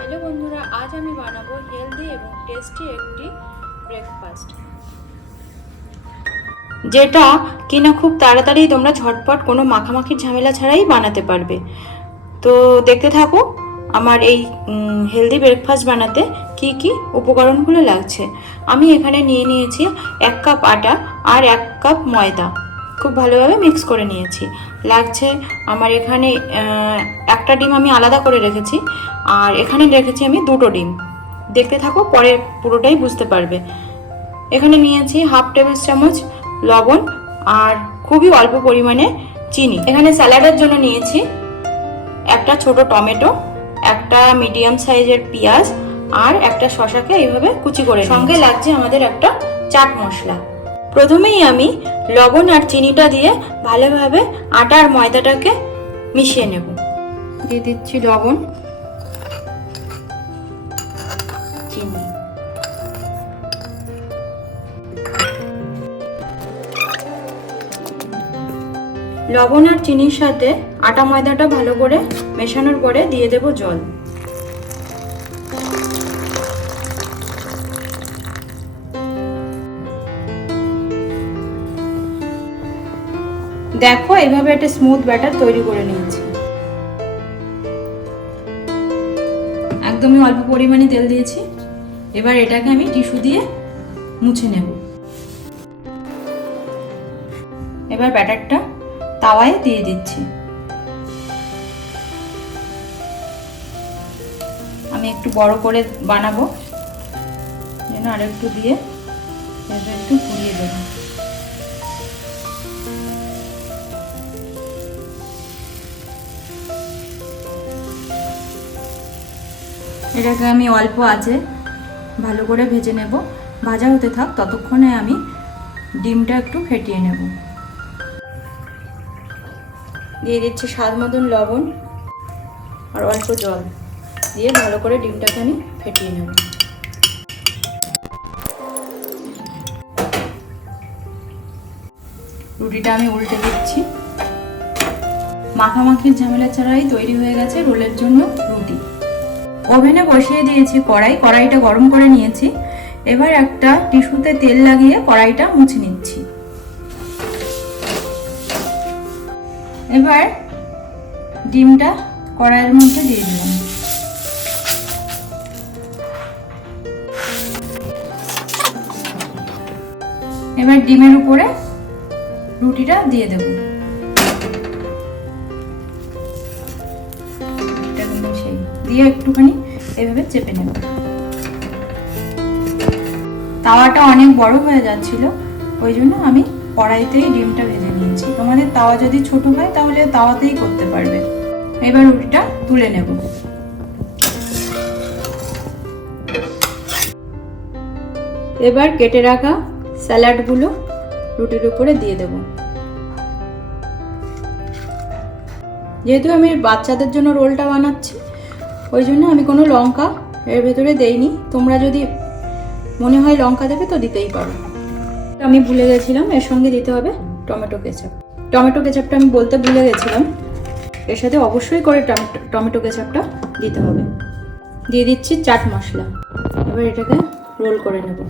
Hello বন্ধুরা, আজ আমি বানাবো হেলদি এবং টেস্টি একটি ব্রেকফাস্ট যেটা কিনা খুব তাড়াতাড়ি তোমরা ঝটপট কোনো মাখামাখির ঝামেলা ছাড়াই বানাতে পারবে। তো দেখতে থাকো আমার এই হেলদি ব্রেকফাস্ট বানাতে কি কি উপকরণগুলো লাগছে। আমি এখানে নিয়ে নিয়েছি এক কাপ আটা আর এক কাপ ময়দা। খুব ভালোভাবে মিক্স করে নিয়েছি। লাগছে আমার এখানে একটা ডিম আমি আলাদা করে রেখেছি, আর এখানে রেখেছি আমি দুটো ডিম। দেখতে থাকো, পরে পুরোটাই বুঝতে পারবে। এখানে নিয়েছি হাফ টেবিল চামচ লবণ আর খুবই অল্প পরিমাণে চিনি। এখানে স্যালাডের জন্য নিয়েছি একটা ছোট টমেটো, একটা মিডিয়াম সাইজের পেঁয়াজ আর একটা শশাকে এইভাবে কুচি করে সঙ্গে লাগছে আমাদের একটা চাট মশলা। প্রথমেই আমি লবণ আর চিনিটা দিয়ে ভালোভাবে আটা আর ময়দাটাকে মিশিয়ে নেব। দিয়ে দিচ্ছি লবণ লবণ আর চিনির সাথে আটা ময়দাটা ভালো করে মেশানোর পরে দিয়ে দেব জল। দেখো, এভাবে একটা স্মুথ ব্যাটার তৈরি করে নিয়েছি। একদমই অল্প পরিমাণে তেল দিয়েছি। এবার এটাকে আমি টিস্যু দিয়ে মুছে নেব। এবার ব্যাটারটা তাওয়ায় দিয়ে দিচ্ছি। আমি একটু বড় করে বানাবো। যেন আর একটু দিয়ে একটু ঘুরিয়ে দেবো। এটাকে আমি অল্প আছে ভালো করে ভেজে নেব। ভাজা হতে থাক, ততক্ষণে আমি ডিমটা একটু ফেটিয়ে নেব। দিয়ে দিচ্ছি স্বাদ মতন লবণ আর অল্প জল দিয়ে ভালো করে ডিমটাকে আমি ফেটিয়ে নেব। রুটিটা আমি উল্টে দিচ্ছি। মাখামাখির ঝামেলা ছাড়াই তৈরি হয়ে গেছে রোলের জন্য রুটি। ওভেনে বসিয়ে দিয়েছি কড়াই, কড়াইটা গরম করে নিয়েছি। এবার একটা টিস্যুতে তেল লাগিয়ে কড়াইটা মুছে নিচ্ছি। এবার ডিমটা কড়াইয়ের মধ্যে দিয়ে দিলাম। এবার ডিমের উপরে রুটিটা দিয়ে দেব। দিয়ে একটুখানি এভাবে চেপে নেব। তাওয়াটা অনেক বড় হয়ে যাচ্ছিল, ওই জন্য আমি কড়াইতেই ডিমটা ভেজে নিয়েছি। তোমাদের তাওয়া যদি ছোট হয়, তাহলে তাওয়াতেই করতে পারবে। এবার রুটিটা তুলে নেব। এবার কেটে রাখা স্যালাডগুলো রুটির উপরে দিয়ে দেব। যেহেতু আমি বাচ্চাদের জন্য রোলটা বানাচ্ছি ওই জন্য আমি কোনো লঙ্কা এর ভেতরে দেইনি। তোমরা যদি মনে হয় লঙ্কা দেবে তো দিতেই পারো। আমি ভুলে গেছিলাম, এর সঙ্গে দিতে হবে টমেটো কেচাপ। টমেটো কেচাপটা আমি বলতে ভুলে গেছিলাম। এর সাথে অবশ্যই করে টমেটো কেচাপটা দিতে হবে। দিয়ে দিচ্ছি চাট মশলা। এবার এটাকে রোল করে নেব।